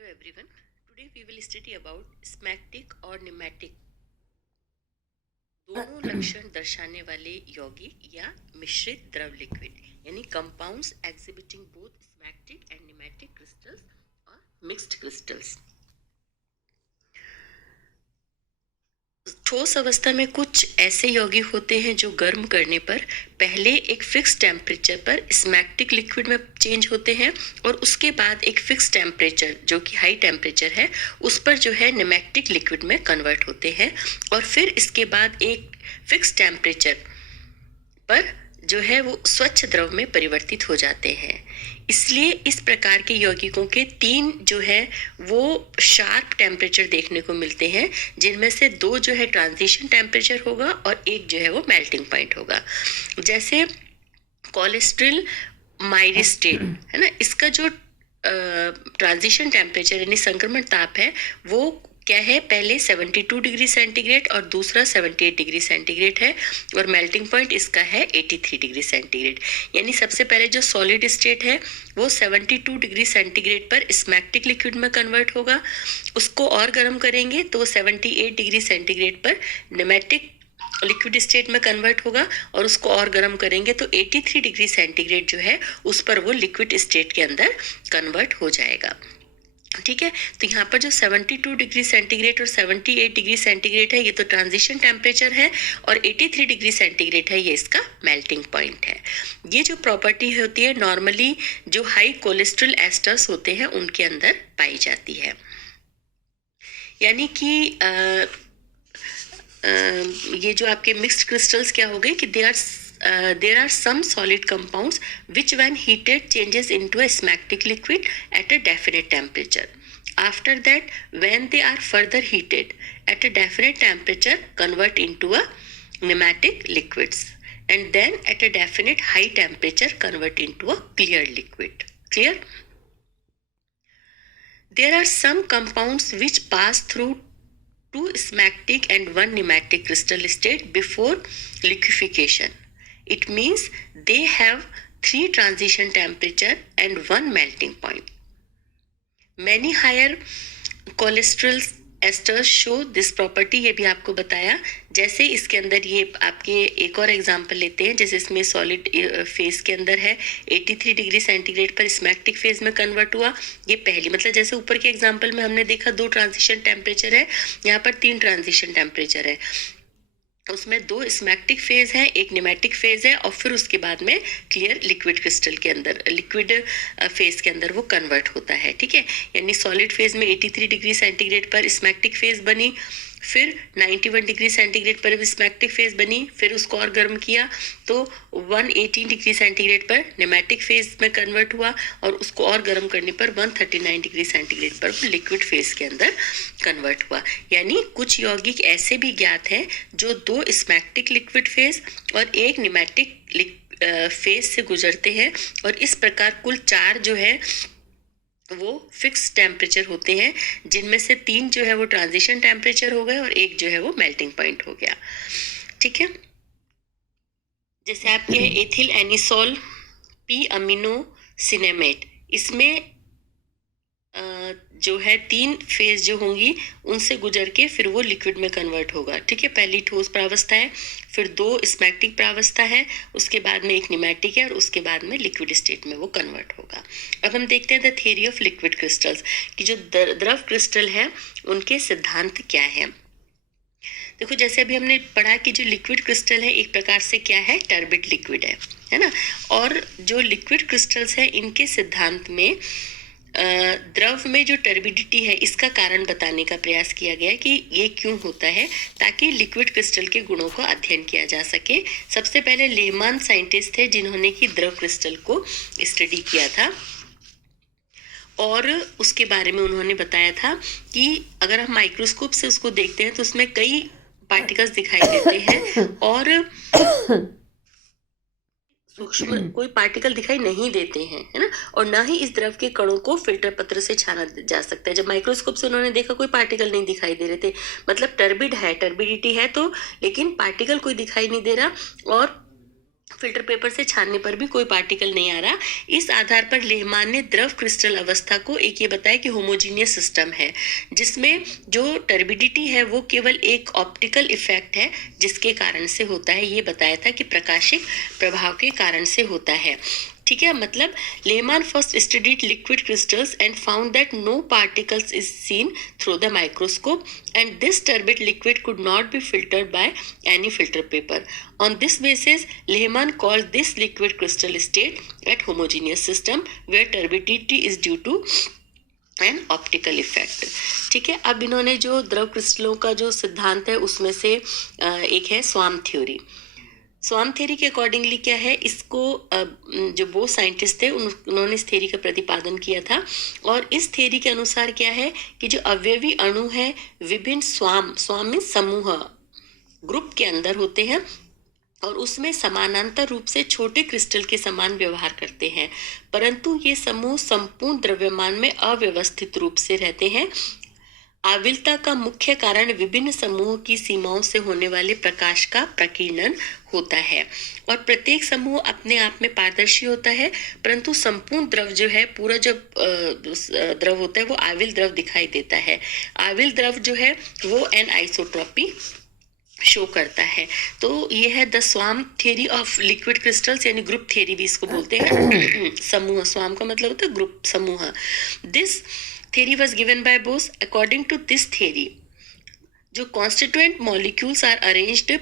Hello everyone. Today we will study about स्मैक्टिक और निमैटिक दोनों लक्षण दर्शाने वाले यौगिक या मिश्रित द्रव लिक्विड यानी compounds exhibiting both smectic and nematic crystals और मिक्स्ड क्रिस्टल्स। ठोस अवस्था में कुछ ऐसे यौगिक होते हैं जो गर्म करने पर पहले एक फिक्स टेम्परेचर पर स्मैक्टिक लिक्विड में चेंज होते हैं और उसके बाद एक फिक्स टेम्परेचर जो कि हाई टेम्परेचर है उस पर जो है निमैटिक लिक्विड में कन्वर्ट होते हैं और फिर इसके बाद एक फिक्स टेम्परेचर पर जो है वो स्वच्छ द्रव में परिवर्तित हो जाते हैं। इसलिए इस प्रकार के यौगिकों के तीन जो है वो शार्प टेम्परेचर देखने को मिलते हैं, जिनमें से दो जो है ट्रांजिशन टेम्परेचर होगा और एक जो है वो मेल्टिंग पॉइंट होगा। जैसे कोलेस्ट्रॉल माइरिस्टेट है ना, इसका जो ट्रांजिशन टेम्परेचर यानी संक्रमण ताप है वो क्या है, पहले 72 डिग्री सेंटीग्रेड और दूसरा 78 डिग्री सेंटीग्रेड है और मेल्टिंग पॉइंट इसका है 83 डिग्री सेंटीग्रेड। यानी सबसे पहले जो सॉलिड स्टेट है वो 72 डिग्री सेंटीग्रेड पर स्मैक्टिक लिक्विड में कन्वर्ट होगा, उसको और गर्म करेंगे तो 78 डिग्री सेंटीग्रेड पर निमैटिक लिक्विड स्टेट में कन्वर्ट होगा और उसको और गर्म करेंगे तो 83 डिग्री सेंटीग्रेड जो है उस पर वो लिक्विड स्टेट के अंदर कन्वर्ट हो जाएगा। ठीक है, तो यहाँ पर जो 72 डिग्री सेंटीग्रेड और 78 डिग्री सेंटीग्रेड है ये तो ट्रांजिशन टेम्परेचर है और 83 डिग्री सेंटीग्रेड है ये इसका मेल्टिंग पॉइंट है। ये जो प्रॉपर्टी होती है नॉर्मली जो हाई कोलेस्ट्रॉल एस्टर्स होते हैं उनके अंदर पाई जाती है। यानी कि ये जो आपके मिक्स्ड क्रिस्टल्स क्या हो गए कि there are some solid compounds which when heated changes into a smectic liquid at a definite temperature. After that, when they are further heated at a definite temperature convert into a pneumatic liquids and then at a definite high temperature convert into a clear liquid. Clear? There are some compounds which pass through two smectic and one pneumatic crystal state before liquefaction. It means they have 3 transition temperature and 1 melting point. Many higher cholesterol esters show this property, ये भी आपको बताया। जैसे इसके अंदर ये आपके एक और एग्जांपल लेते हैं, जैसे इसमें सॉलिड फेज के अंदर है 83 डिग्री सेंटीग्रेड पर स्मैक्टिक फेज में कन्वर्ट हुआ। ये पहली मतलब जैसे ऊपर के एग्जांपल में हमने देखा 2 ट्रांजिशन टेम्परेचर है, यहाँ पर 3 ट्रांजिशन टेम्परेचर है। उसमें 2 स्मैक्टिक फेज है, एक निमैटिक फेज है और फिर उसके बाद में क्लियर लिक्विड क्रिस्टल के अंदर लिक्विड फेज के अंदर वो कन्वर्ट होता है। ठीक है, यानी सॉलिड फेज में 83 डिग्री सेंटीग्रेड पर स्मैक्टिक फेज बनी, फिर 91 डिग्री सेंटीग्रेड पर स्मैक्टिक फेज बनी, फिर उसको और गर्म किया तो 118 डिग्री सेंटीग्रेड पर निमैटिक फेज में कन्वर्ट हुआ और उसको और गर्म करने पर 139 डिग्री सेंटीग्रेड पर लिक्विड फेज के अंदर कन्वर्ट हुआ। यानी कुछ यौगिक ऐसे भी ज्ञात हैं जो 2 स्मैक्टिक लिक्विड फेज और एक निमैटिक फेज से गुजरते हैं और इस प्रकार कुल 4 जो है वो फिक्स टेम्परेचर होते हैं, जिनमें से 3 जो है वो ट्रांजिशन टेम्परेचर हो गए और एक जो है वो मेल्टिंग पॉइंट हो गया। ठीक है, जैसे आपके एथिल एनिसोल पी अमीनो सिनेमेट, इसमें जो है 3 फेज जो होंगी उनसे गुजर के फिर वो लिक्विड में कन्वर्ट होगा। ठीक है, पहली ठोस प्रावस्था है, फिर 2 स्मैक्टिक प्रावस्था है, उसके बाद में एक निमैटिक है और उसके बाद में लिक्विड स्टेट में वो कन्वर्ट होगा। अब हम देखते हैं the theory of liquid crystals कि जो द्रव क्रिस्टल है उनके सिद्धांत क्या है। देखो जैसे अभी हमने पढ़ा कि जो लिक्विड क्रिस्टल है एक प्रकार से क्या है, टर्बिड लिक्विड है ना, और जो लिक्विड क्रिस्टल्स है इनके सिद्धांत में द्रव में जो टर्बिडिटी है इसका कारण बताने का प्रयास किया गया कि ये क्यों होता है, ताकि लिक्विड क्रिस्टल के गुणों को अध्ययन किया जा सके। सबसे पहले लेहमान साइंटिस्ट थे जिन्होंने कि द्रव क्रिस्टल को स्टडी किया था और उसके बारे में उन्होंने बताया था कि अगर हम माइक्रोस्कोप से उसको देखते हैं तो उसमें कई पार्टिकल्स दिखाई देते हैं और सूक्ष्म कोई पार्टिकल दिखाई नहीं देते हैं, है ना, और ना ही इस द्रव के कणों को फिल्टर पत्र से छाना जा सकता है। जब माइक्रोस्कोप से उन्होंने देखा कोई पार्टिकल नहीं दिखाई दे रहे थे, मतलब टर्बिड है, टर्बिडिटी है तो, लेकिन पार्टिकल कोई दिखाई नहीं दे रहा और फिल्टर पेपर से छानने पर भी कोई पार्टिकल नहीं आ रहा। इस आधार पर लेहमान ने द्रव क्रिस्टल अवस्था को एक ये बताया कि होमोजीनियस सिस्टम है, जिसमें जो टर्बिडिटी है वो केवल एक ऑप्टिकल इफेक्ट है जिसके कारण से होता है। ये बताया था कि प्रकाशिक प्रभाव के कारण से होता है। ठीक है, मतलब Lehmann first studied liquid crystals and found that no particles is seen through the microscope and this turbid liquid could not be filtered by any filter paper. On this basis, Lehmann called this liquid crystal state at homogeneous system where turbidity is due to an optical effect. ठीक है, अब इन्होंने जो द्रव क्रिस्टलों का जो सिद्धांत है उसमें से एक है स्वाम थ्योरी. स्वाम थ्योरी के अकॉर्डिंगली क्या है, इसको जो वो साइंटिस्ट थे उन्होंने इस थ्योरी का प्रतिपादन किया था. और इस थ्योरी के अनुसार क्या है कि जो अवयवी अणु है विभिन्न स्वाम में समूह ग्रुप के अंदर होते हैं और उसमें समानांतर रूप से छोटे क्रिस्टल के समान व्यवहार करते हैं, परंतु ये समूह संपूर्ण द्रव्यमान में अव्यवस्थित रूप से रहते हैं. आविलता का मुख्य कारण विभिन्न समूहों की सीमाओं से होने वाले प्रकाश का प्रकीर्णन होता है. और प्रत्येक समूह अपने आप में पारदर्शी होता है, परंतु संपूर्ण द्रव जो है, पूरा जो द्रव होता है वो आविल द्रव दिखाई देता है. आविल द्रव जो है वो एन आइसोट्रॉपी शो करता है. तो ये है the swarm theory of liquid crystals, यानी ग्रुप थ्योरी भी इसको बोलते हैं. समूह, स्वाम का मतलब होता है ग्रुप, समूह. This theory was given by Bose. According to this theory, जो constituent molecules are arranged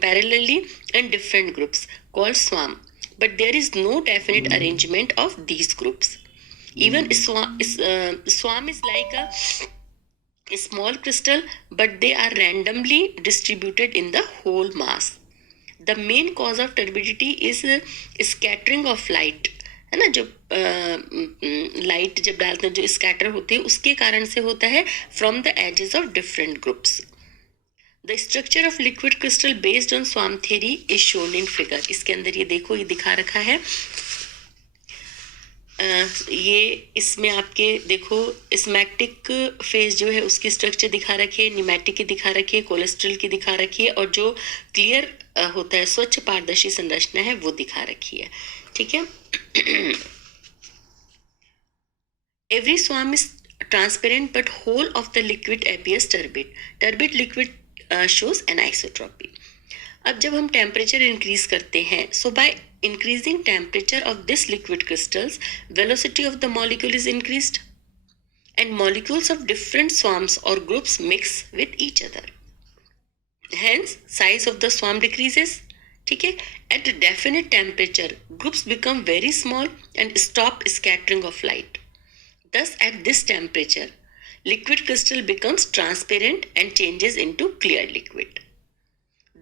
parallelly in different groups called swarm, but there is no definite arrangement of these groups. Even swarm is like a small crystal, but they are randomly distributed in the whole mass. The main cause of turbidity is scattering of light, है ना. जो light जब डालते हैं, जो scatter होते हैं, उसके कारण से होता है from the edges of different groups. The structure of liquid crystal based on Swarm theory is shown in figure. इसके अंदर ये देखो, ये दिखा रखा है. ये इसमें आपके देखो स्मैक्टिक फेज जो है उसकी स्ट्रक्चर दिखा रखी है, निमैटिक की दिखा रखी है, कोलेस्ट्रॉल की दिखा रखी है, और जो क्लियर होता है स्वच्छ पारदर्शी संरचना है वो दिखा रखी है. ठीक है. Every swarm is transparent but whole of the liquid appears turbid. Turbid liquid shows anisotropy. अब जब हम टेम्परेचर इंक्रीज करते हैं, so by increasing temperature of this liquid crystals, velocity of the molecule is increased and molecules of different swarms or groups mix with each other. Hence, size of the swarm decreases. ठीक है. At a definite temperature, groups become very small and stop scattering of light. Thus, at this temperature, liquid crystal becomes transparent and changes into clear liquid.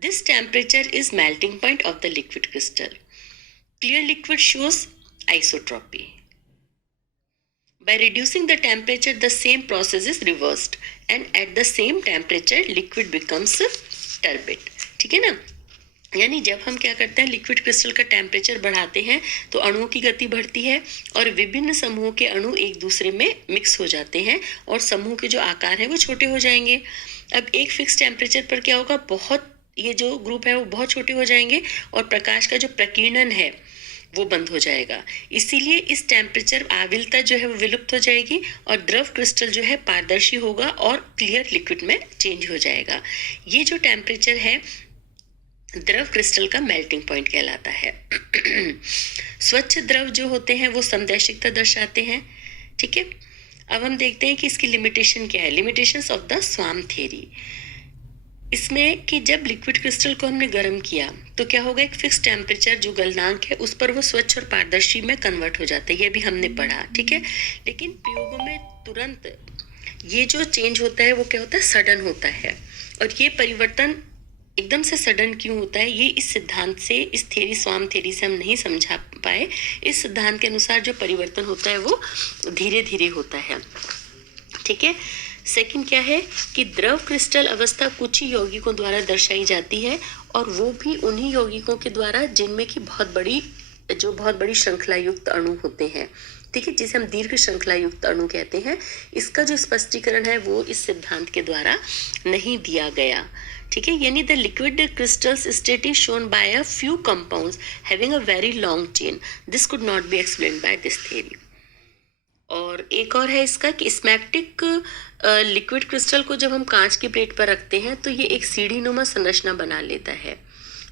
This temperature is melting point of the liquid crystal. Clear liquid shows isotropy. By reducing the temperature, the same process is reversed, and at the same temperature, liquid becomes turbid. ठीक है ना. यानी जब हम क्या करते हैं, liquid crystal का टेम्परेचर बढ़ाते हैं तो अणुओं की गति बढ़ती है और विभिन्न समूहों के अणु एक दूसरे में मिक्स हो जाते हैं और समूह के जो आकार हैं वो छोटे हो जाएंगे. अब एक फिक्स टेम्परेचर पर क्या होगा, बहुत ये जो ग्रुप है वो बहुत छोटे हो जाएंगे और प्रकाश का जो प्रकीर्णन है वो बंद हो जाएगा. इसीलिए इस टेम्परेचर आविलता जो है वो विलुप्त हो जाएगी और द्रव क्रिस्टल जो है पारदर्शी होगा और क्लियर लिक्विड में चेंज हो जाएगा. ये जो टेम्परेचर है द्रव क्रिस्टल का मेल्टिंग पॉइंट कहलाता है. स्वच्छ द्रव जो होते हैं वो समदैशिकता दर्शाते हैं. ठीक है. अब हम देखते हैं कि इसकी लिमिटेशन क्या है. Limitations of the swarm theory. इसमें कि जब लिक्विड क्रिस्टल को हमने गर्म किया तो क्या होगा, एक फिक्स टेम्परेचर जो गलनांक है उस पर वो स्वच्छ और पारदर्शी में कन्वर्ट हो जाता है. ये भी हमने पढ़ा. ठीक है. लेकिन प्रयोगों में तुरंत ये जो चेंज होता है वो क्या होता है, सडन होता है. और ये परिवर्तन एकदम से सडन क्यों होता है, ये इस सिद्धांत से, इस थ्योरी, स्वाम थ्योरी से हम नहीं समझा पाए. इस सिद्धांत के अनुसार जो परिवर्तन होता है वो धीरे धीरे होता है. ठीक है. सेकंड क्या है कि द्रव क्रिस्टल अवस्था कुछ ही यौगिकों द्वारा दर्शाई जाती है और वो भी उन्हीं यौगिकों के द्वारा जिनमें की बहुत बड़ी श्रृंखला युक्त अणु होते हैं. ठीक है. जिसे हम दीर्घ श्रृंखला युक्त अणु कहते हैं. इसका जो स्पष्टीकरण है वो इस सिद्धांत के द्वारा नहीं दिया गया. ठीक है, यानी the liquid crystals state is shown by a few compounds having a very long chain, this could not be explained by this theory. और एक और है इसका कि स्मैग्मेटिक लिक्विड क्रिस्टल को जब हम कांच की प्लेट पर रखते हैं तो ये एक सीढ़ी नुमा संरचना बना लेता है।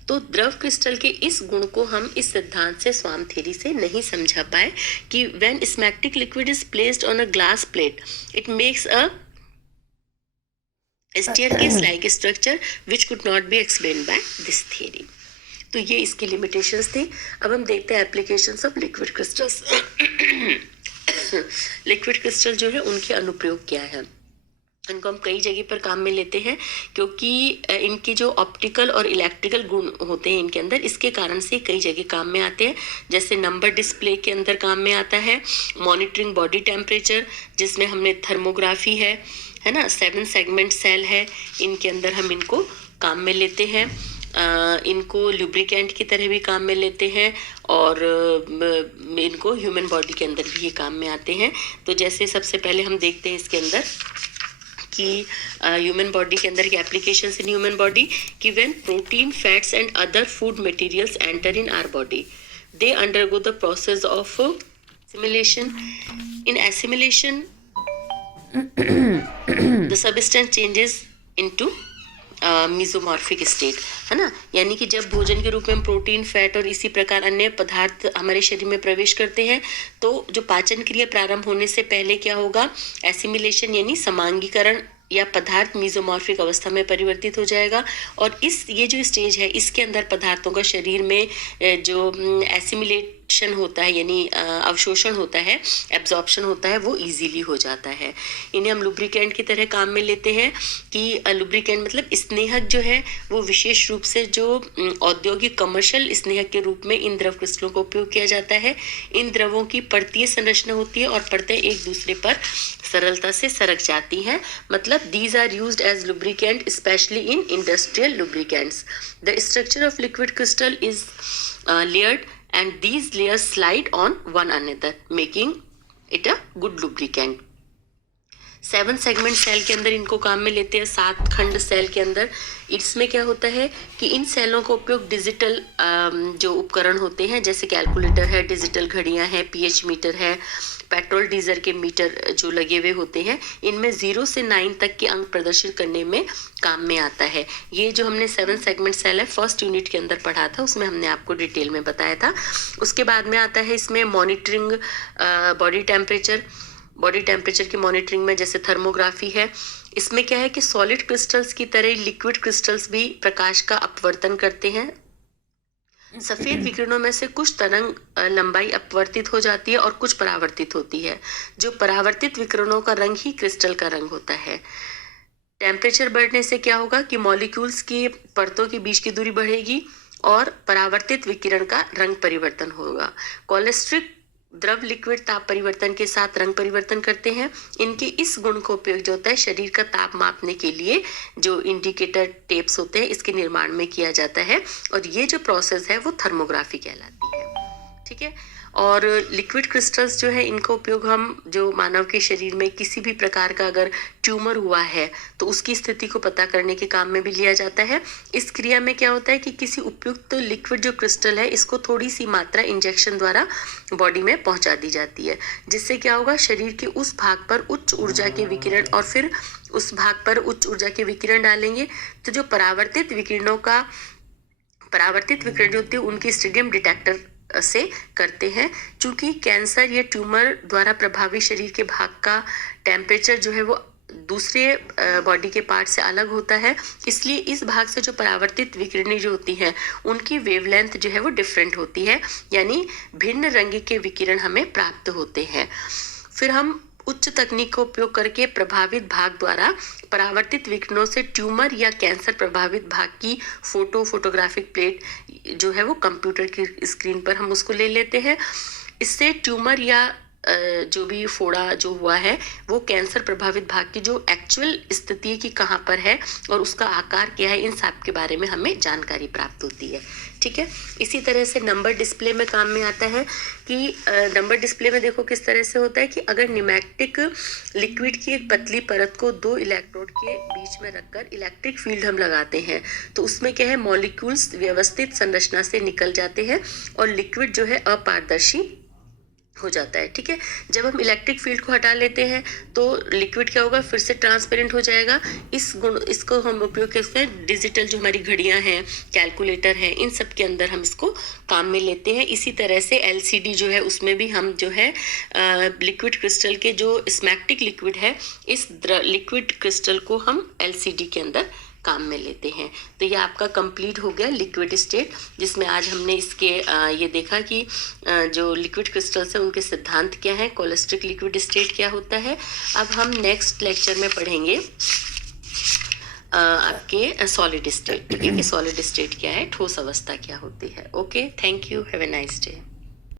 तो द्रव क्रिस्टल के इस गुण को हम इस सिद्धांत से स्वाम थ्योरी से नहीं समझा पाए कि when smectic liquid is placed on a glass plate it makes a staircase like structure which could not be explained by this theory। तो ये इसकी लिमिटेशंस थी। अब हम देखते हैं applications of liquid crystals. Liquid crystal जो है उनके अनुप्रयोग क्या है, इनको हम कई जगह पर काम में लेते हैं क्योंकि इनके जो ऑप्टिकल और इलेक्ट्रिकल गुण होते हैं इनके अंदर, इसके कारण से कई जगह काम में आते हैं। जैसे नंबर डिस्प्ले के अंदर काम में आता है, मॉनिटरिंग बॉडी टेम्परेचर जिसमें हमने थर्मोग्राफी है ना, 7 सेगमेंट सेल है, इनके अंदर हम इनको काम में लेते हैं। इनको लुब्रिकेंट की तरह भी काम में लेते हैं और इनको ह्यूमन बॉडी के अंदर भी ये काम में आते हैं। तो जैसे सबसे पहले हम देखते हैं इसके अंदर कि ह्यूमन बॉडी के अंदर की एप्लीकेशंस इन ह्यूमन बॉडी कि when protein fats and other food materials enter in our body they undergo the process of assimilation। In assimilation the substance changes into mesomorphic state, है ना, यानी कि जब भोजन के रूप में हम प्रोटीन, फैट और इसी प्रकार अन्य पदार्थ हमारे शरीर में प्रवेश करते हैं तो जो पाचन क्रिया प्रारंभ होने से पहले क्या होगा, एसिमिलेशन यानी समांगीकरण या पदार्थ मीजोमॉर्फिक अवस्था में परिवर्तित हो जाएगा। और ये जो स्टेज है इसके अंदर पदार्थों का शरीर में जो एसिमिलेशन होता है यानी अवशोषण होता है, एब्जॉर्प्शन होता है, वो इजीली हो जाता है। इन्हें हम लुब्रिकेंट की तरह काम में लेते हैं कि लुब्रिकेंट मतलब स्नेहक जो है वो विशेष रूप से जो औद्योगिक कमर्शियल स्नेहक के रूप में इन द्रव क्रिस्टलों का उपयोग किया जाता है। इन द्रवों की परतीय संरचना होती है और परतें एक दूसरे पर सरलता से सरक जाती हैं, मतलब these are used as lubricant especially in industrial lubricants। The structure of liquid crystal is layered and these layers slide on one another making it a good lubricant। 7 segment cell के अंदर इनको काम में लेते हैं, 7 खंड सेल के अंदर। इसमें क्या होता है कि इन सेलों का उपयोग डिजिटल जो उपकरण होते हैं जैसे कैलकुलेटर है, डिजिटल घड़ियां हैं, पीएच मीटर है, पेट्रोल डीजल के मीटर जो लगे हुए होते हैं, इनमें 0 से 9 तक के अंक प्रदर्शित करने में काम में आता है। ये जो हमने 7 सेगमेंट सेल है फर्स्ट यूनिट के अंदर पढ़ा था, उसमें हमने आपको डिटेल में बताया था। उसके बाद में आता है इसमें मॉनिटरिंग बॉडी टेम्परेचर की मॉनिटरिंग में जैसे थर्मोग्राफी है। इसमें क्या है कि सॉलिड क्रिस्टल्स की तरह लिक्विड क्रिस्टल्स भी प्रकाश का अपवर्तन करते हैं। सफेद विकिरणों में से कुछ तरंग लंबाई अपवर्तित हो जाती है और कुछ परावर्तित होती है। जो परावर्तित विकिरणों का रंग ही क्रिस्टल का रंग होता है। टेम्परेचर बढ़ने से क्या होगा कि मॉलिक्यूल्स की परतों के बीच की दूरी बढ़ेगी और परावर्तित विकिरण का रंग परिवर्तन होगा। कोलेस्ट्रिक द्रव लिक्विड ताप परिवर्तन के साथ रंग परिवर्तन करते हैं। इनके इस गुण का उपयोग जो होता है शरीर का ताप मापने के लिए जो इंडिकेटर टेप्स होते हैं इसके निर्माण में किया जाता है और ये जो प्रोसेस है वो थर्मोग्राफी कहलाती है। ठीक है, और लिक्विड क्रिस्टल्स जो है इनका उपयोग हम जो मानव के शरीर में किसी भी प्रकार का अगर ट्यूमर हुआ है तो उसकी स्थिति को पता करने के काम में भी लिया जाता है। इस क्रिया में क्या होता है कि किसी उपयुक्त लिक्विड जो क्रिस्टल है इसको थोड़ी सी मात्रा इंजेक्शन द्वारा बॉडी में पहुंचा दी जाती है, जिससे क्या होगा शरीर के उस भाग पर उच्च ऊर्जा के विकिरण और फिर उस भाग पर उच्च ऊर्जा के विकिरण डालेंगे तो जो परावर्तित विकिरण जो होती है उनकी स्टेडियम डिटेक्टर से करते हैं। चूंकि कैंसर या ट्यूमर द्वारा प्रभावित शरीर के भाग का टेम्परेचर जो है वो दूसरे बॉडी के पार्ट से अलग होता है, इसलिए इस भाग से जो परावर्तित विकिरण जो होती हैं उनकी वेवलेंथ जो है वो डिफरेंट होती है, यानी भिन्न रंग के विकिरण हमें प्राप्त होते हैं। फिर हम उच्च तकनीक का उपयोग करके प्रभावित भाग द्वारा परावर्तित विकिरणों से ट्यूमर या कैंसर प्रभावित भाग की फोटोग्राफिक प्लेट जो है वो कंप्यूटर की स्क्रीन पर हम उसको ले लेते हैं। इससे ट्यूमर या जो भी फोड़ा जो हुआ है वो कैंसर प्रभावित भाग की जो एक्चुअल स्थिति है कि कहाँ पर है और उसका आकार क्या है, इन सब के बारे में हमें जानकारी प्राप्त होती है। ठीक है, इसी तरह से नंबर डिस्प्ले में काम में आता है कि नंबर डिस्प्ले में देखो किस तरह से होता है कि अगर न्यूमेटिक लिक्विड की एक पतली परत को दो इलेक्ट्रोड के बीच में रखकर इलेक्ट्रिक फील्ड हम लगाते हैं तो उसमें क्या है, मॉलिक्यूल्स व्यवस्थित संरचना से निकल जाते हैं और लिक्विड जो है अपारदर्शी हो जाता है। ठीक है, जब हम इलेक्ट्रिक फील्ड को हटा लेते हैं तो लिक्विड क्या होगा, फिर से ट्रांसपेरेंट हो जाएगा। इसको हम उपयोग करते हैं डिजिटल जो हमारी घड़ियां हैं, कैलकुलेटर हैं, इन सब के अंदर हम इसको काम में लेते हैं। इसी तरह से LCD जो है उसमें भी हम जो है लिक्विड क्रिस्टल के जो स्मैग्नेटिक लिक्विड है, इस लिक्विड क्रिस्टल को हम LCD के अंदर काम में लेते हैं। तो ये आपका कंप्लीट हो गया लिक्विड स्टेट, जिसमें आज हमने इसके ये देखा कि जो लिक्विड क्रिस्टल्स हैं उनके सिद्धांत क्या है, कोलेस्ट्रिक लिक्विड स्टेट क्या होता है। अब हम नेक्स्ट लेक्चर में पढ़ेंगे आपके सॉलिड स्टेट, ठीक है, कि सॉलिड स्टेट क्या है, ठोस अवस्था क्या होती है। Okay, thank you, have a nice day.